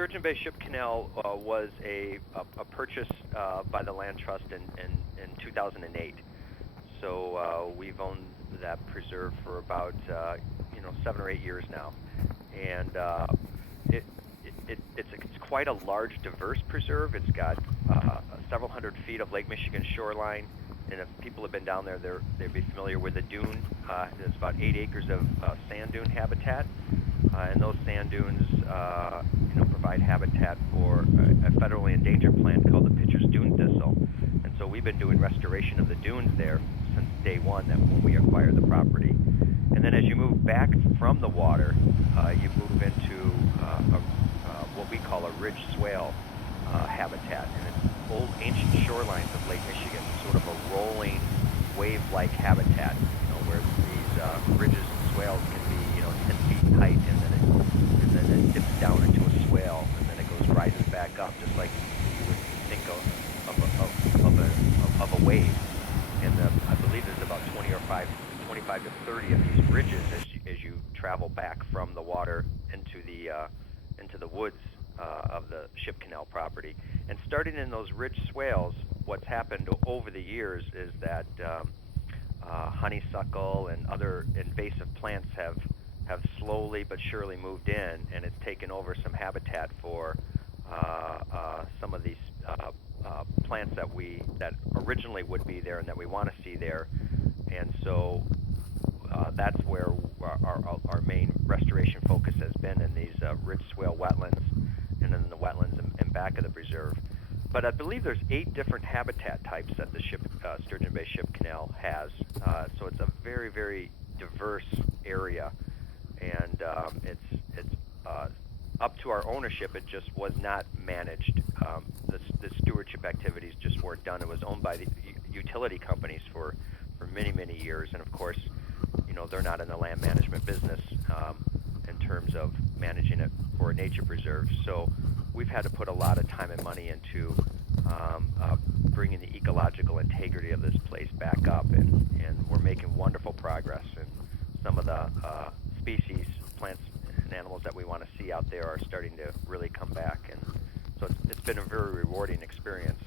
Sturgeon Bay Ship Canal was a purchase by the Land Trust in 2008. So we've owned that preserve for about 7 or 8 years now, and it's quite a large, diverse preserve. It's got several hundred feet of Lake Michigan shoreline, and if people have been down there, they'd be familiar with the dune. There's about 8 acres of sand dune habitat, and those sand dunes, provide habitat for a federally endangered plant called the Pitcher's Dune Thistle. And so we've been doing restoration of the dunes there since day one, that when we acquired the property. And then as you move back from the water, you move into what we call a ridge swale habitat, and it's old ancient shorelines of Lake Michigan, sort of a rolling wave-like habitat, where these ridges and swales can be 10 feet in height, and then it dips down into a swale, and then it rises back up, just like you would think of a wave. And I believe there's about 25 to 30 of these ridges as you travel back from the water into the woods of the Ship Canal property. And starting in those ridge swales, what's happened over the years is that honeysuckle and other invasive plants have slowly but surely moved in, and it's taken over some habitat for some of these plants that originally would be there and that we want to see there. And so that's where our main restoration focus has been, in these ridge swale wetlands, and then the wetlands and back of the preserve. But I believe there's 8 different habitat types that the Sturgeon Bay Ship Canal has. So it's a very, very diverse area, and it's up to our ownership. It just was not managed. The stewardship activities just weren't done. It was owned by the utility companies for many, many years, and of course, they're not in the land management business in terms of managing it for a nature preserve. So we've had to put a lot of time and money into bringing the ecological integrity of this place back up, and we're making wonderful progress. And some of the species, plants, and animals that we want to see out there are starting to really come back, and so it's been a very rewarding experience.